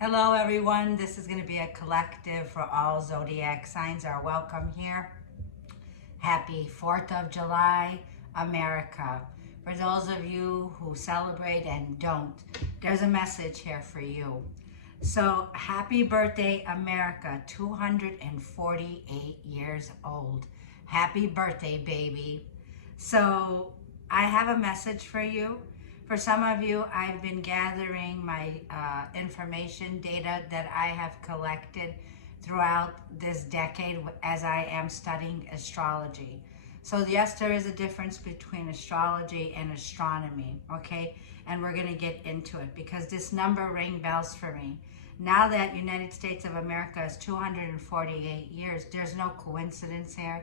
Hello everyone, this is going to be a collective for all zodiac signs are welcome here. Happy 4th of July, America. For those of you who celebrate and don't, there's a message here for you. So happy birthday, America, 248 years old. Happy birthday, baby. So I have a message for you. For some of you, I've been gathering my information data that I have collected throughout this decade as I am studying astrology. So yes, there is a difference between astrology and astronomy, okay? And we're gonna get into it because this number rang bells for me. Now that United States of America is 248 years, there's no coincidence here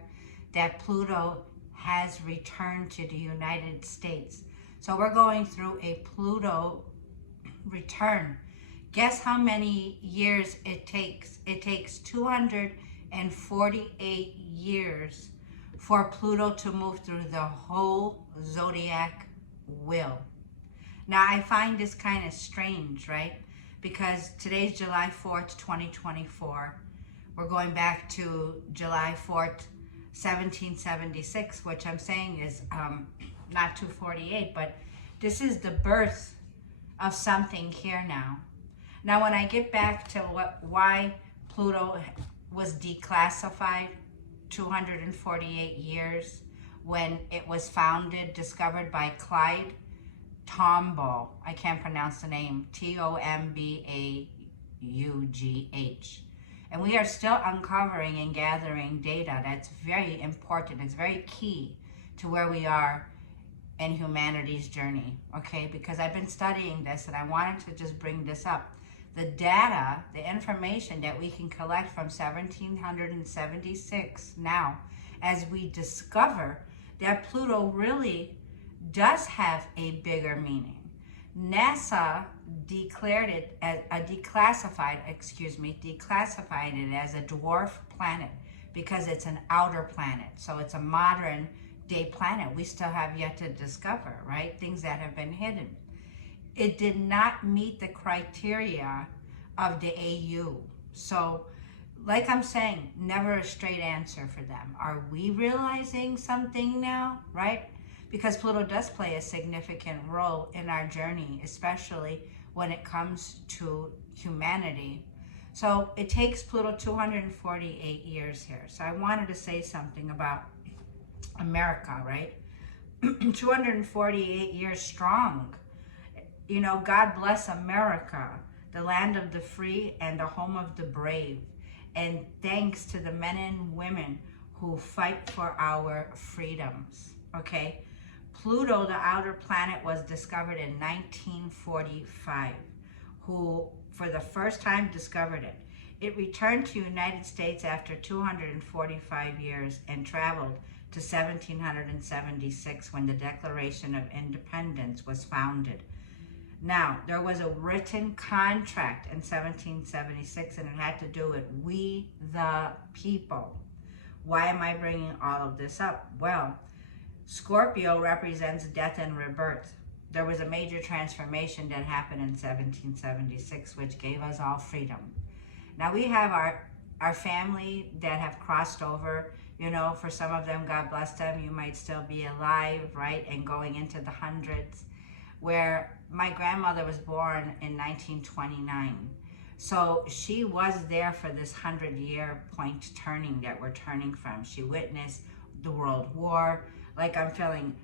that Pluto has returned to the United States. So we're going through a Pluto return. Guess how many years it takes? It takes 248 years for Pluto to move through the whole zodiac wheel. Now I find this kind of strange, right? Because today's July 4th, 2024. We're going back to July 4th, 1776, which I'm saying is not 248, but this is the birth of something here now. Now, when I get back to why Pluto was declassified 248 years when it was discovered by Clyde Tombaugh. I can't pronounce the name, Tombaugh. And we are still uncovering and gathering data that's very important. It's very key to where we are in humanity's journey, okay? Because I've been studying this and I wanted to just bring this up. The data, the information that we can collect from 1776 now, as we discover that Pluto really does have a bigger meaning. NASA declared it as declassified it as a dwarf planet because it's an outer planet. So it's a modern day planet we still have yet to discover, right? Things that have been hidden. It did not meet the criteria of the AU. So like I'm saying, never a straight answer for them. Are we realizing something now, right? Because Pluto does play a significant role in our journey, especially when it comes to humanity. So it takes Pluto 248 years here. So I wanted to say something about America, right? 248 years strong. You know, God bless America, the land of the free and the home of the brave. And thanks to the men and women who fight for our freedoms, okay? Pluto, the outer planet, was discovered in 1945. Who, for the first time, discovered it. It returned to United States after 245 years and traveled to 1776 when the Declaration of Independence was founded. Now, there was a written contract in 1776 and it had to do with we the people. Why am I bringing all of this up? Well, Scorpio represents death and rebirth. There was a major transformation that happened in 1776 which gave us all freedom. Now we have our family that have crossed over. You know, for some of them, God bless them, you might still be alive, right? And going into the hundreds. Where my grandmother was born in 1929. So she was there for this 100-year point turning that we're turning from. She witnessed the World War. Like, I'm feeling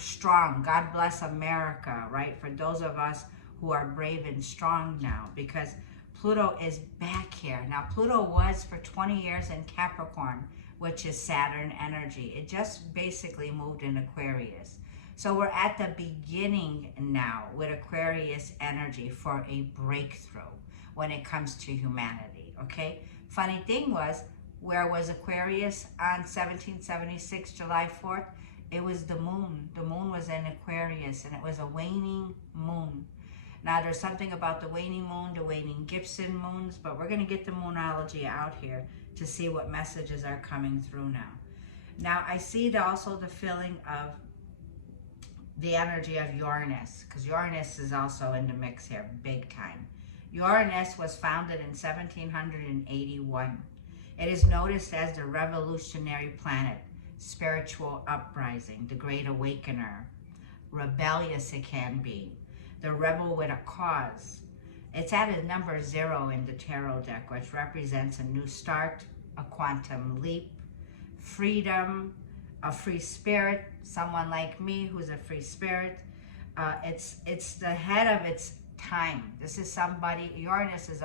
strong. God bless America, right? For those of us who are brave and strong now, because Pluto is back here. Now, Pluto was for 20 years in Capricorn, which is Saturn energy. It just basically moved in Aquarius. So we're at the beginning now with Aquarius energy for a breakthrough when it comes to humanity, okay? Funny thing was, where was Aquarius on 1776, July 4th? It was the moon. The moon was in Aquarius and it was a waning moon. Now there's something about the waning moon, the waning Gibson moons, but we're gonna get the moonology out here to see what messages are coming through now. Now I see also the feeling of the energy of Uranus, because Uranus is also in the mix here, big time. Uranus was founded in 1781. It is noticed as the revolutionary planet, spiritual uprising, the great awakener. Rebellious it can be, the rebel with a cause. It's at a number 0 in the tarot deck, which represents a new start, a quantum leap, freedom, a free spirit, someone like me who's a free spirit. It's the head of its time. This is somebody, Uranus is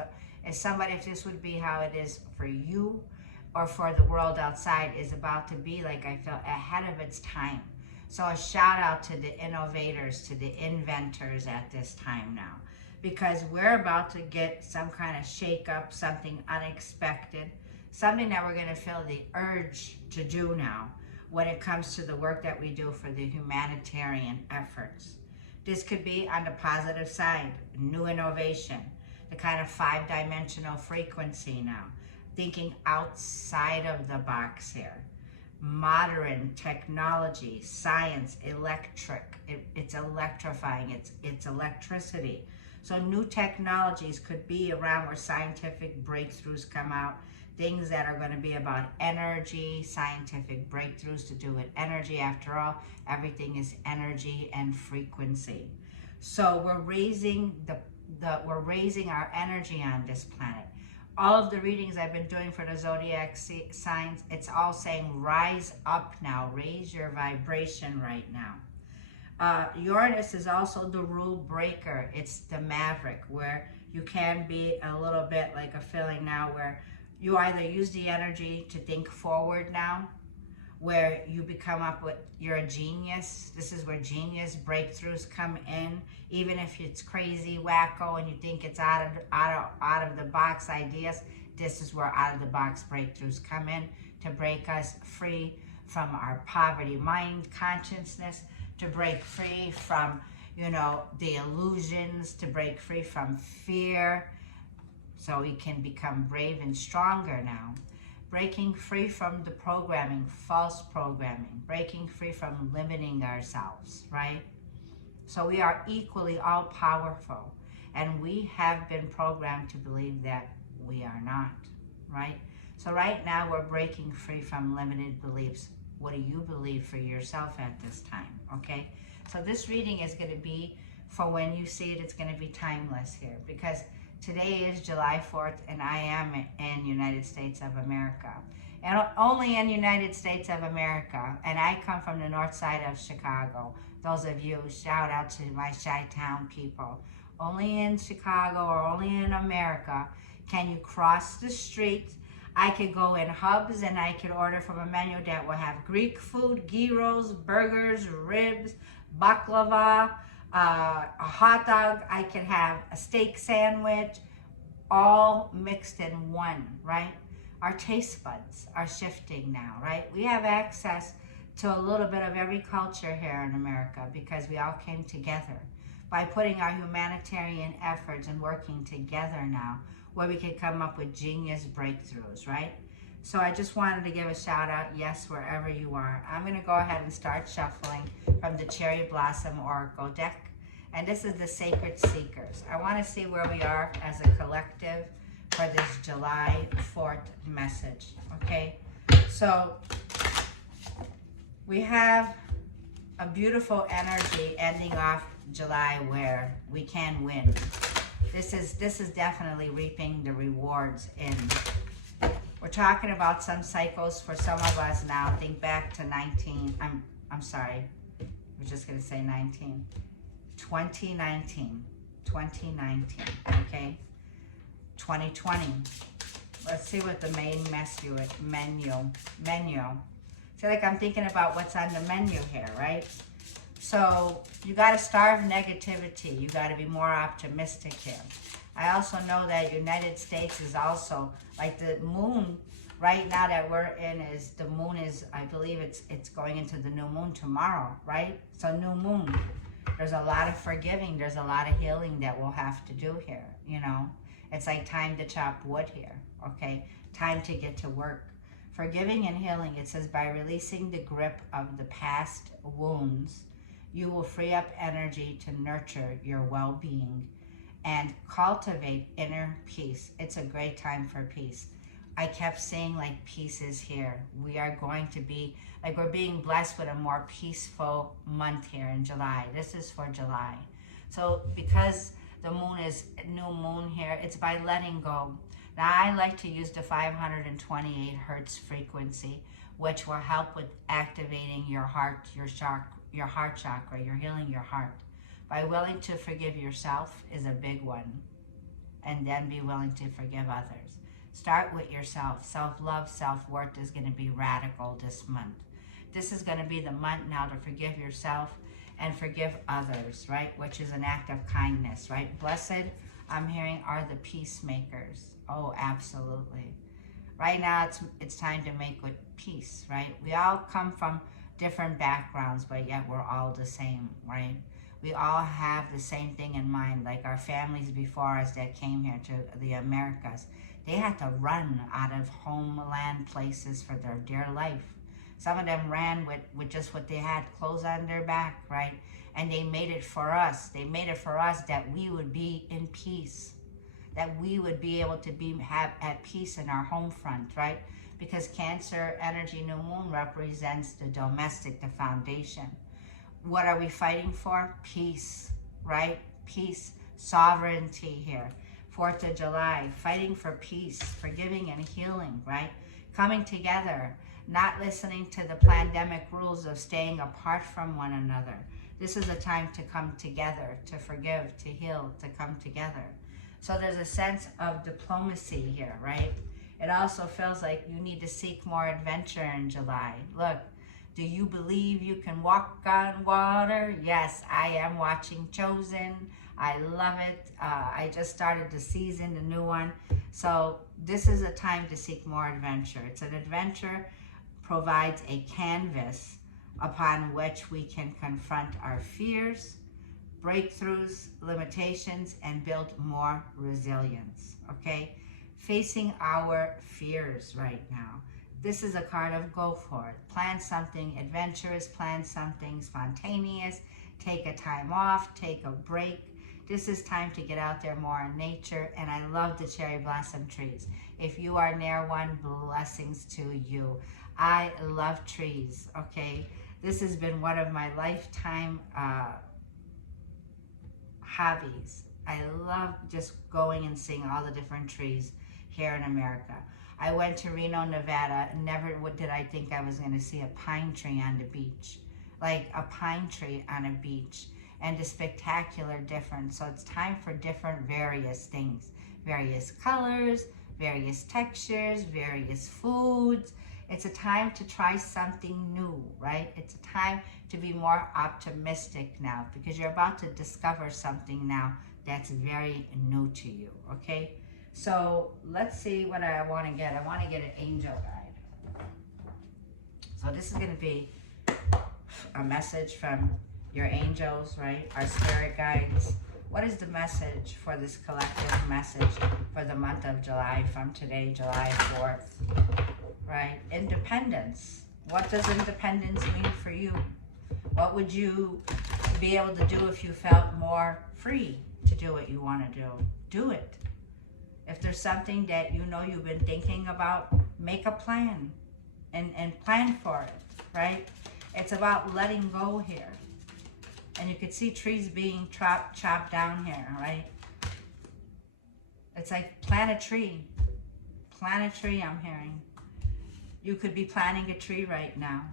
somebody, if this would be how it is for you or for the world outside, is about to be, like I feel, ahead of its time. So a shout out to the innovators, to the inventors at this time now, because we're about to get some kind of shake up, something unexpected, something that we're going to feel the urge to do now when it comes to the work that we do for the humanitarian efforts. This could be on the positive side, new innovation, the kind of 5-dimensional frequency now, thinking outside of the box here. Modern technology, science, electric, it's electrifying, it's electricity. So new technologies could be around where scientific breakthroughs come out, things that are going to be about energy, scientific breakthroughs to do with energy. After all, everything is energy and frequency. So we're raising we're raising our energy on this planet. All of the readings I've been doing for the zodiac signs, it's all saying rise up now, raise your vibration right now. Uranus is also the rule breaker. It's the maverick, where you can be a little bit like a feeling now where you either use the energy to think forward now, where you become up with, you're a genius. This is where genius breakthroughs come in, even if it's crazy, wacko, and you think it's out of the box ideas. This is where out of the box breakthroughs come in to break us free from our poverty mind consciousness, to break free from, you know, the illusions, to break free from fear, so we can become brave and stronger now. Breaking free from the programming, false programming, breaking free from limiting ourselves, right? So we are equally all powerful, and we have been programmed to believe that we are not, right? So right now we're breaking free from limited beliefs. What do you believe for yourself at this time, okay? So this reading is going to be for when you see it, it's going to be timeless here, because today is July 4th, and I am in United States of America. And only in United States of America, and I come from the north side of Chicago. Those of you, shout out to my Chi-Town people. Only in Chicago or only in America can you cross the street. I could go in Hubs and I could order from a menu that will have Greek food, gyros, burgers, ribs, baklava, a hot dog. I could have a steak sandwich, all mixed in one, right? Our taste buds are shifting now, right? We have access to a little bit of every culture here in America because we all came together by putting our humanitarian efforts and working together now, where we could come up with genius breakthroughs, right? So I just wanted to give a shout out, yes, wherever you are. I'm going to go ahead and start shuffling from the Cherry Blossom Oracle deck. And this is the Sacred Seekers. I want to see where we are as a collective for this July 4th message, okay? So we have a beautiful energy ending off July where we can win. This is definitely reaping the rewards in. We're talking about some cycles for some of us now. Think back to 19, I'm sorry, we're just gonna say 2019, okay? 2020. Let's see what the main menu. I feel like I'm thinking about what's on the menu here, right? So you got to starve negativity. You got to be more optimistic here. I also know that United States is also, like the moon right now that we're in is, the moon is, I believe it's going into the new moon tomorrow, right? So new moon. There's a lot of forgiving. There's a lot of healing that we'll have to do here, you know. It's like time to chop wood here, okay? Time to get to work. Forgiving and healing, it says, by releasing the grip of the past wounds, you will free up energy to nurture your well-being and cultivate inner peace. It's a great time for peace. I kept saying like peace is here. We are going to be, like we're being blessed with a more peaceful month here in July. This is for July. So because the moon is new moon here, it's by letting go. Now I like to use the 528 hertz frequency, which will help with activating your heart, your heart chakra. You're healing your heart. By willing to forgive yourself is a big one, and then be willing to forgive others. Start with yourself. Self-love, self-worth is going to be radical this month. This is going to be the month now to forgive yourself and forgive others, right? Which is an act of kindness, right? Blessed, I'm hearing, are the peacemakers. Oh, absolutely. Right now, it's time to make good peace, right? We all come from different backgrounds, but yet we're all the same, right? We all have the same thing in mind, like our families before us that came here to the Americas. They had to run out of homeland places for their dear life. Some of them ran with just what they had, clothes on their back, right? And they made it for us. They made it for us that we would be in peace, that we would be able to have at peace in our home front, right? Because Cancer energy new moon represents the domestic, the foundation. What are we fighting for? Peace, right? Peace, sovereignty here. 4th of July, fighting for peace, forgiving and healing, right? Coming together, not listening to the pandemic rules of staying apart from one another. This is a time to come together, to forgive, to heal, to come together. So there's a sense of diplomacy here, right? It also feels like you need to seek more adventure in July. Look, do you believe you can walk on water? Yes, I am watching Chosen. I love it. I just started the season, the new one. So this is a time to seek more adventure. It's an adventure provides a canvas upon which we can confront our fears, breakthroughs, limitations, and build more resilience, okay? Facing our fears right now. This is a card of go for it. Plan something adventurous, plan something spontaneous, take a time off, take a break. This is time to get out there more in nature, and I love the cherry blossom trees. If you are near one, blessings to you. I love trees, okay? This has been one of my lifetime hobbies. I love just going and seeing all the different trees here in America. I went to Reno, Nevada, and never did I think I was going to see a pine tree on the beach. Like a pine tree on a beach. And the spectacular difference. So it's time for different various things. Various colors, various textures, various foods. It's a time to try something new, right? It's a time to be more optimistic now because you're about to discover something now that's very new to you, okay? So let's see what I want to get. I want to get an angel guide. So this is going to be a message from your angels, right? Our spirit guides. What is the message for this collective message for the month of July from today, July 4th, right? Independence. What does independence mean for you? What would you be able to do if you felt more free to do what you want to do? Do it. If there's something that you know you've been thinking about, make a plan and plan for it, right? It's about letting go here. And you can see trees being chopped down here, right? It's like plant a tree. Plant a tree, I'm hearing. You could be planting a tree right now.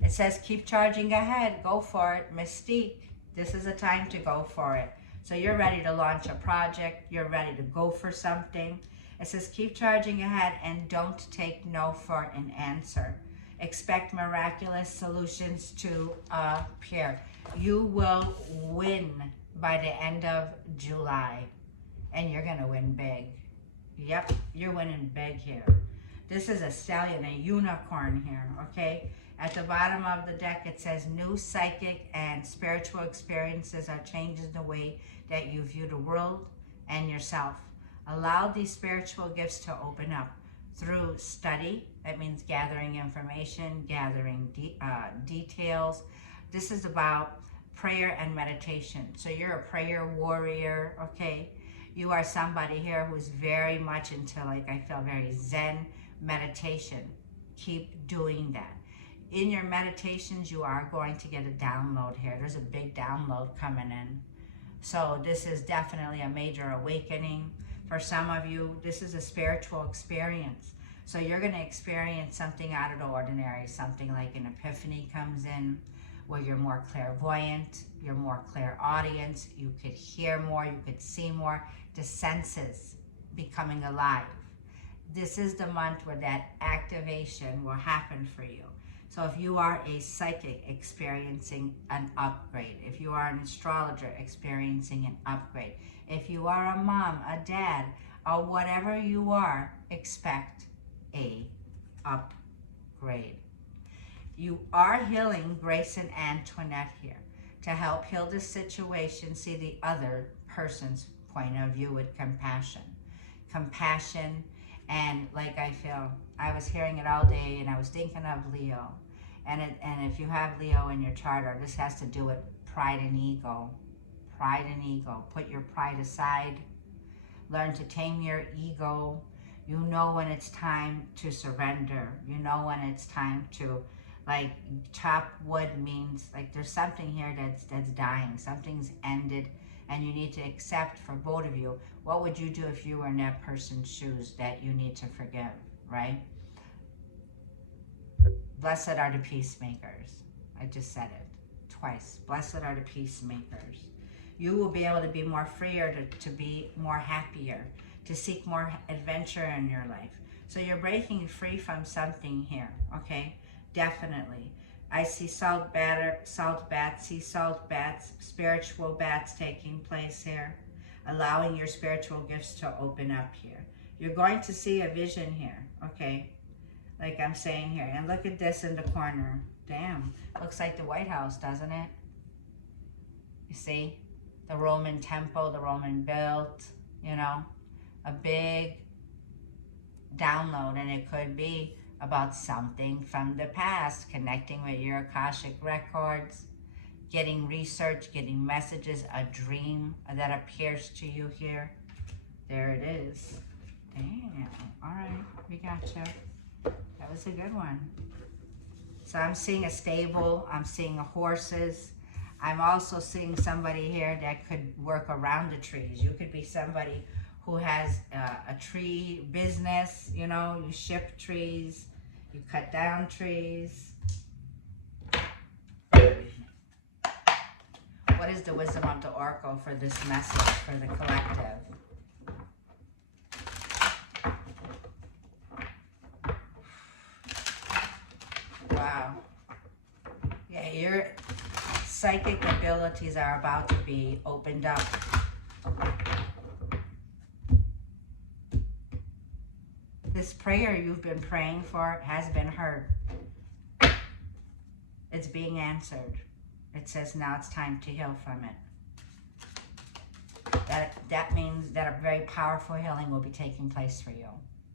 It says keep charging ahead. Go for it. Mystique. This is a time to go for it. So you're ready to launch a project. You're ready to go for something. It says keep charging ahead and don't take no for an answer. Expect miraculous solutions to appear. You will win by the end of July. And you're going to win big. Yep, you're winning big here. This is a stallion, a unicorn here, okay? At the bottom of the deck, it says new psychic and spiritual experiences are changing the way that you view the world and yourself. Allow these spiritual gifts to open up through study. That means gathering information, gathering details. This is about prayer and meditation. So you're a prayer warrior, okay? You are somebody here who's very much into, like, I feel very Zen meditation. Keep doing that. In your meditations, you are going to get a download here. There's a big download coming in. So this is definitely a major awakening. For some of you, this is a spiritual experience. So you're going to experience something out of the ordinary, something like an epiphany comes in, where you're more clairvoyant, you're more clairaudient, you could hear more, you could see more, the senses becoming alive. This is the month where that activation will happen for you. So if you are a psychic experiencing an upgrade, if you are an astrologer experiencing an upgrade, if you are a mom, a dad, or whatever you are, expect a upgrade. You are healing Grace and Antoinette here to help heal the situation, see the other person's point of view with compassion. Compassion, and like I was hearing it all day, and I was thinking of Leo. And if you have Leo in your chart, or this has to do with pride and ego. Pride and ego. Put your pride aside. Learn to tame your ego. You know when it's time to surrender. You know when it's time to, like, chop wood means, like, there's something here that's dying. Something's ended, and you need to accept, for both of you, what would you do if you were in that person's shoes that you need to forgive, right? Blessed are the peacemakers. I just said it twice. Blessed are the peacemakers. You will be able to be more freer, to be more happier, to seek more adventure in your life. So you're breaking free from something here, okay? Definitely. I see salt bats, sea salt bats, spiritual bats taking place here, allowing your spiritual gifts to open up here. You're going to see a vision here, okay? Like I'm saying here. And look at this in the corner. Damn, looks like the White House, doesn't it? You see? The Roman temple, the Roman built, you know, a big download, and it could be about something from the past, connecting with your Akashic records, getting research, getting messages, a dream that appears to you here. There it is. Damn. All right, we got you. That was a good one. So I'm seeing a stable. I'm seeing horses. I'm also seeing somebody here that could work around the trees. You could be somebody who has a tree business, you know, you ship trees, you cut down trees. What is the wisdom of the oracle for this message for the collective? Wow. Yeah, your psychic abilities are about to be opened up. This prayer you've been praying for has been heard. It's being answered. It says now it's time to heal from it. That means that a very powerful healing will be taking place for you.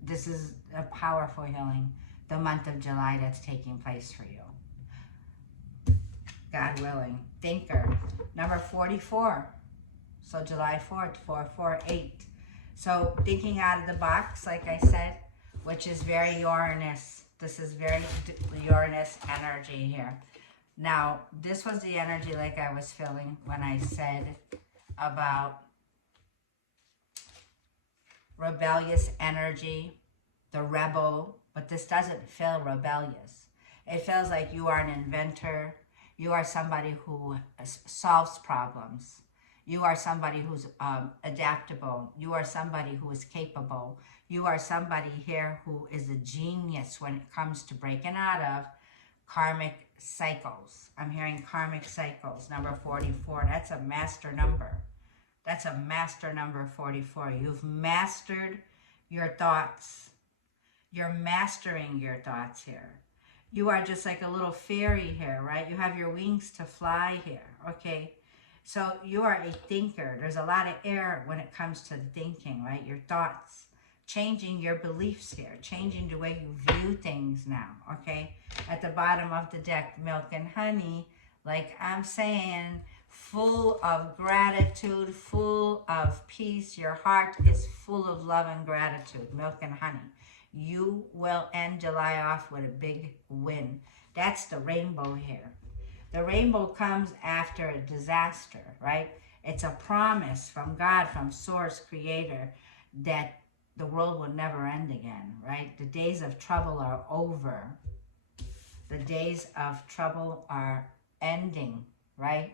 This is a powerful healing, the month of July, that's taking place for you. God willing. Thinker. Number 44. So July 4th, 448. So thinking out of the box, like I said, which is very Uranus. This is very Uranus energy here. Now, this was the energy like I was feeling when I said about rebellious energy, the rebel, but this doesn't feel rebellious. It feels like you are an inventor. You are somebody who solves problems. You are somebody who's adaptable. You are somebody who is capable. You are somebody here who is a genius when it comes to breaking out of karmic cycles. I'm hearing karmic cycles, number 44. That's a master number. That's a master number, 44. You've mastered your thoughts. You're mastering your thoughts here. You are just like a little fairy here, right? You have your wings to fly here, okay? So you are a thinker. There's a lot of air when it comes to the thinking, right? Your thoughts. Changing your beliefs here. Changing the way you view things now, okay? At the bottom of the deck, milk and honey, Like I'm saying, full of gratitude, full of peace. Your heart is full of love and gratitude, milk and honey. You will end July off with a big win. That's the rainbow here. The rainbow comes after a disaster, right? It's a promise from God, from Source, Creator, that the world will never end again, right? The days of trouble are over. The days of trouble are ending, right?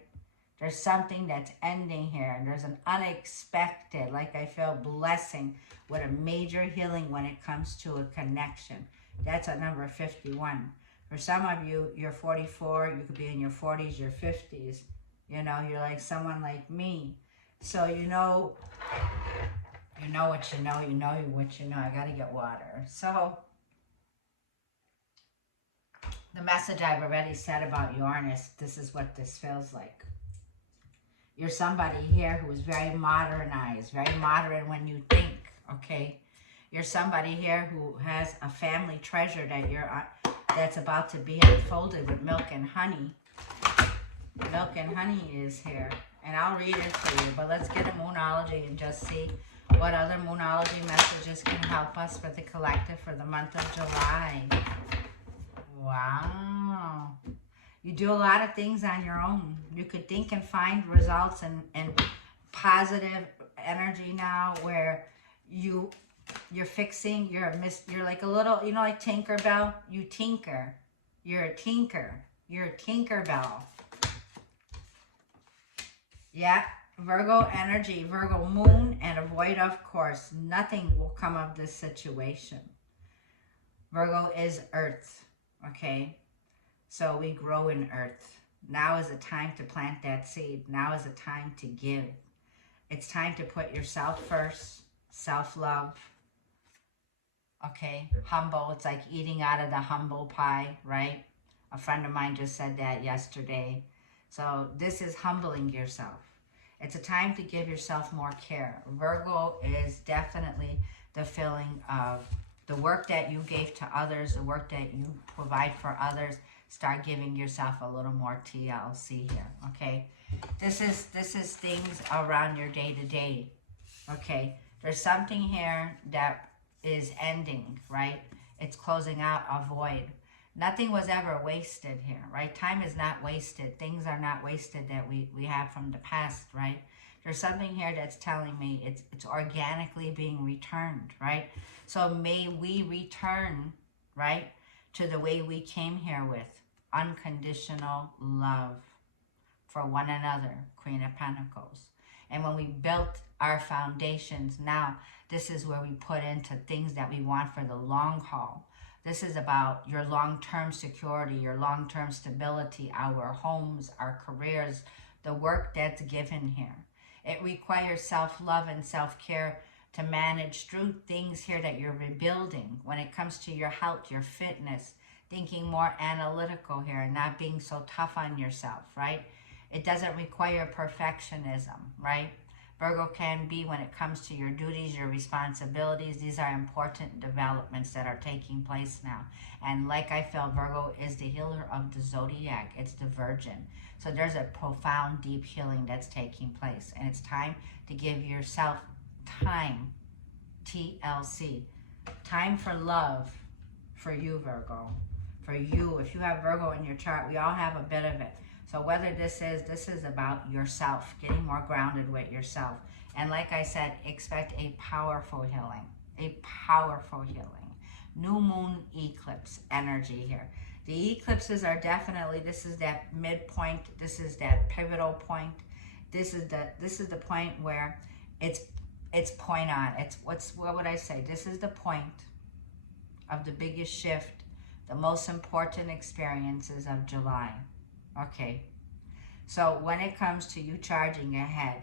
There's something that's ending here, and there's an unexpected, like I feel, blessing with a major healing when it comes to a connection. That's a number 51. For some of you, you're 44, you could be in your 40s, your 50s. You know, you're like someone like me. So you know what you know, you know what you know. I gotta get water. So the message I've already said about Uranus, this is what this feels like. You're somebody here who is very modernized, very modern when you think, okay? You're somebody here who has a family treasure that's about to be unfolded with milk and honey. Milk and honey is here, and I'll read it for you, but let's get a moonology and just see what other moonology messages can help us with the collective for the month of July. Wow. You do a lot of things on your own. You could think and find results and positive energy now where you're fixing, you're like a little, you know, like Tinkerbell. You tinker. You're a tinker. You're a Tinkerbell. Yeah. Virgo energy, Virgo moon, and avoid, of course. Nothing will come of this situation. Virgo is earth. Okay. So we grow in earth. Now is the time to plant that seed. Now is the time to give. It's time to put yourself first. Self-love. Okay. Humble. It's like eating out of the humble pie, right? A friend of mine just said that yesterday. So this is humbling yourself. It's a time to give yourself more care. Virgo is definitely the feeling of the work that you gave to others, the work that you provide for others. Start giving yourself a little more TLC here, okay? This is things around your day-to-day, okay? There's something here that is ending, right? It's closing out a void. Nothing was ever wasted here, right? Time is not wasted. Things are not wasted that we have from the past, right? There's something here that's telling me it's organically being returned, right? So may we return, right, to the way we came here with. Unconditional love for one another, Queen of Pentacles. And when we built our foundations, now this is where we put into things that we want for the long haul. This is about your long-term security, your long-term stability, our homes, our careers, the work that's given here. It requires self-love and self-care to manage through things here that you're rebuilding when it comes to your health, your fitness, thinking more analytical here and not being so tough on yourself, right? It doesn't require perfectionism, right? Virgo can be when it comes to your duties, your responsibilities. These are important developments that are taking place now. And like I felt, Virgo is the healer of the zodiac. It's the Virgin. So there's a profound, deep healing that's taking place. And it's time to give yourself time, TLC, time for love for you, Virgo. For you, if you have Virgo in your chart, we all have a bit of it. So whether this is about yourself, getting more grounded with yourself. And like I said, expect a powerful healing, a powerful healing. New moon eclipse energy here. The eclipses are definitely, this is that midpoint, this is that pivotal point. This is the point where it's point on. What would I say? This is the point of the biggest shift, the most important experiences of July. Okay, so when it comes to you charging ahead,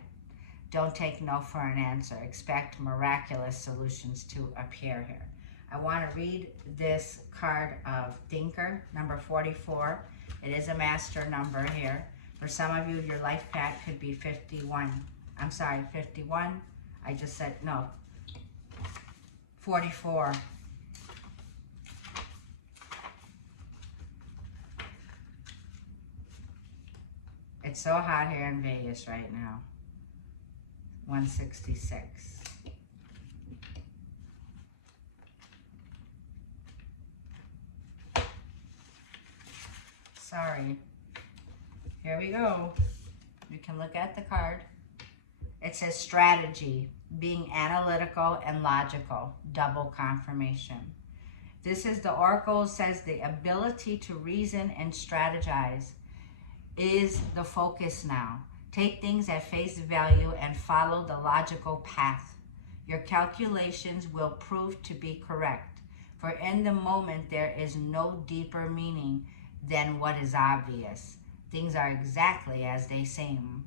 don't take no for an answer. Expect miraculous solutions to appear here. I want to read this card of Thinker, number 44. It is a master number here. For some of you, your life path could be 51. I'm sorry, 51. I just said, no, 44. It's so hot here in Vegas right now. 166. Sorry. Here we go. You can look at the card. It says strategy, being analytical and logical, double confirmation. This is the Oracle says the ability to reason and strategize is the focus now. Take things at face value and follow the logical path. Your calculations will prove to be correct, for in the moment there is no deeper meaning than what is obvious. Things are exactly as they seem.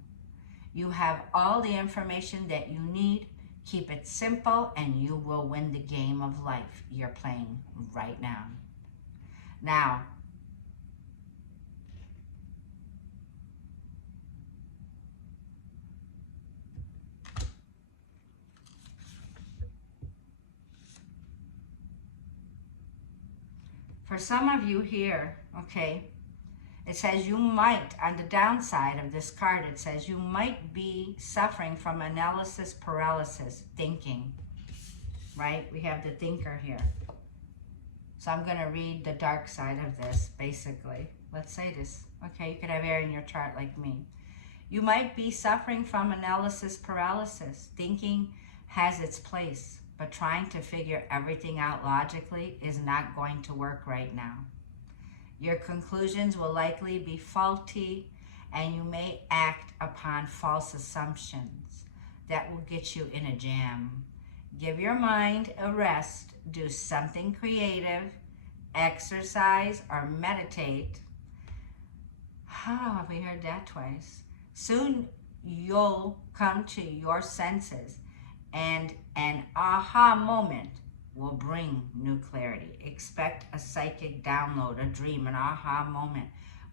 You have all the information that you need. Keep it simple and you will win the game of life you're playing right now. Now, for some of you here, okay, it says you might, on the downside of this card, it says you might be suffering from analysis paralysis, thinking, right? We have the thinker here. So I'm going to read the dark side of this, basically. Let's say this. Okay, you could have air in your chart like me. You might be suffering from analysis paralysis. Thinking has its place, but trying to figure everything out logically is not going to work right now. Your conclusions will likely be faulty, and you may act upon false assumptions that will get you in a jam. Give your mind a rest, do something creative, exercise or meditate. Have we heard that twice? Soon you'll come to your senses, and an aha moment will bring new clarity. Expect a psychic download, a dream, an aha moment.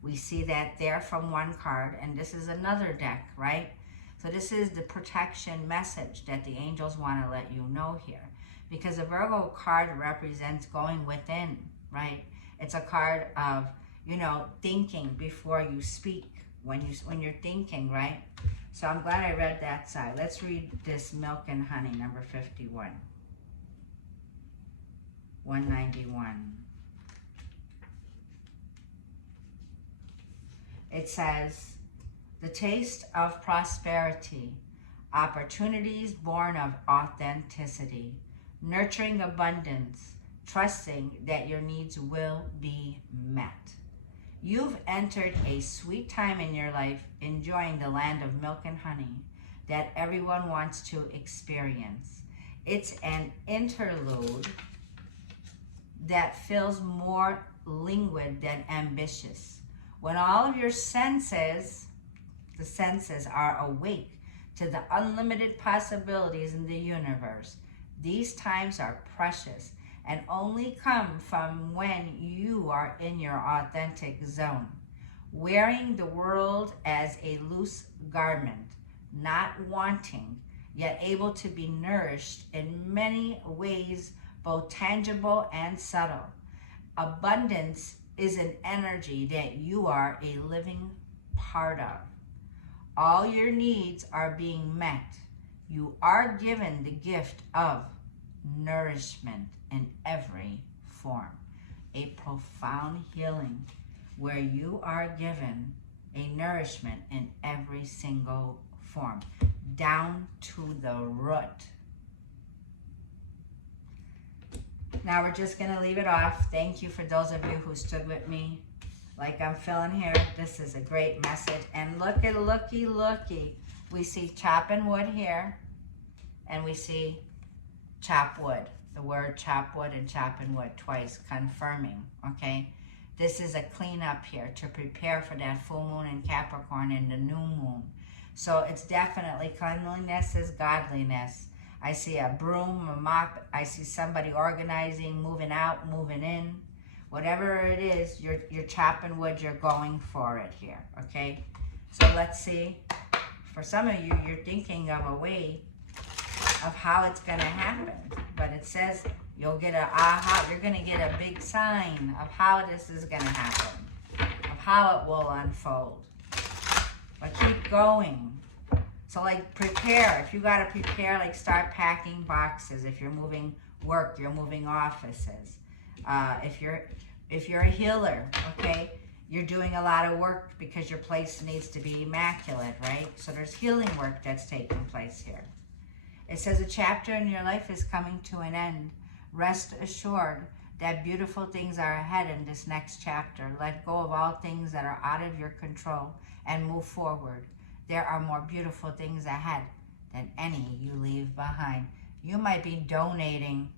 We see that there from one card, and this is another deck, right? So this is the protection message that the angels want to let you know here. Because the Virgo card represents going within, right? It's a card of, you know, thinking before you speak, when you're thinking, right? So I'm glad I read that side. Let's read this Milk and Honey, number 51. 191. It says, the taste of prosperity, opportunities born of authenticity, nurturing abundance, trusting that your needs will be met. You've entered a sweet time in your life, enjoying the land of milk and honey that everyone wants to experience. It's an interlude that feels more languid than ambitious. When all of your senses, the senses, are awake to the unlimited possibilities in the universe, these times are precious and only come from when you are in your authentic zone, wearing the world as a loose garment, not wanting, yet able to be nourished in many ways, both tangible and subtle. Abundance is an energy that you are a living part of. All your needs are being met. You are given the gift of nourishment in every form. A profound healing where you are given a nourishment in every single form, down to the root. Now we're just going to leave it off. Thank you for those of you who stood with me. Like I'm feeling here, this is a great message. And look at looky. We see chopping wood here, and we see chop wood. The word chop wood and chopping wood twice, confirming, okay? This is a cleanup here to prepare for that full moon in Capricorn and the new moon. So it's definitely cleanliness is godliness. I see a broom, a mop. I see somebody organizing, moving out, moving in. Whatever it is, you're chopping wood, you're going for it here, okay? So let's see. For some of you, you're thinking of a way of how it's going to happen. But it says you'll get a aha. You're going to get a big sign of how this is going to happen, of how it will unfold. but keep going. So like prepare, if you gotta prepare, like start packing boxes. If you're moving work, you're moving offices. If you're a healer, okay, you're doing a lot of work because your place needs to be immaculate, right? So there's healing work that's taking place here. It says a chapter in your life is coming to an end. Rest assured that beautiful things are ahead in this next chapter. Let go of all things that are out of your control and move forward. There are more beautiful things ahead than any you leave behind. You might be donating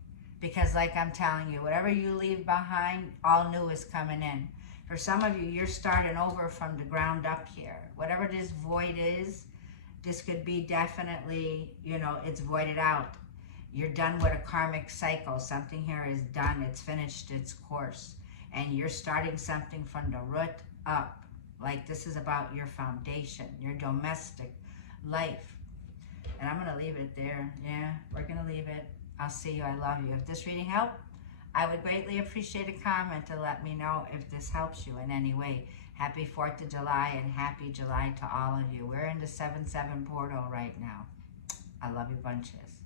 because, like I'm telling you, whatever you leave behind, all new is coming in. For some of you, you're starting over from the ground up here. Whatever this void is, this could be definitely, you know, it's voided out. You're done with a karmic cycle. Something here is done. It's finished its course. And you're starting something from the root up. Like this is about your foundation, your domestic life. And I'm going to leave it there. Yeah, we're going to leave it. I'll see you. I love you. If this reading helped, I would greatly appreciate a comment to let me know if this helps you in any way. Happy 4th of July and happy July to all of you. We're in the 7-7 portal right now. I love you bunches.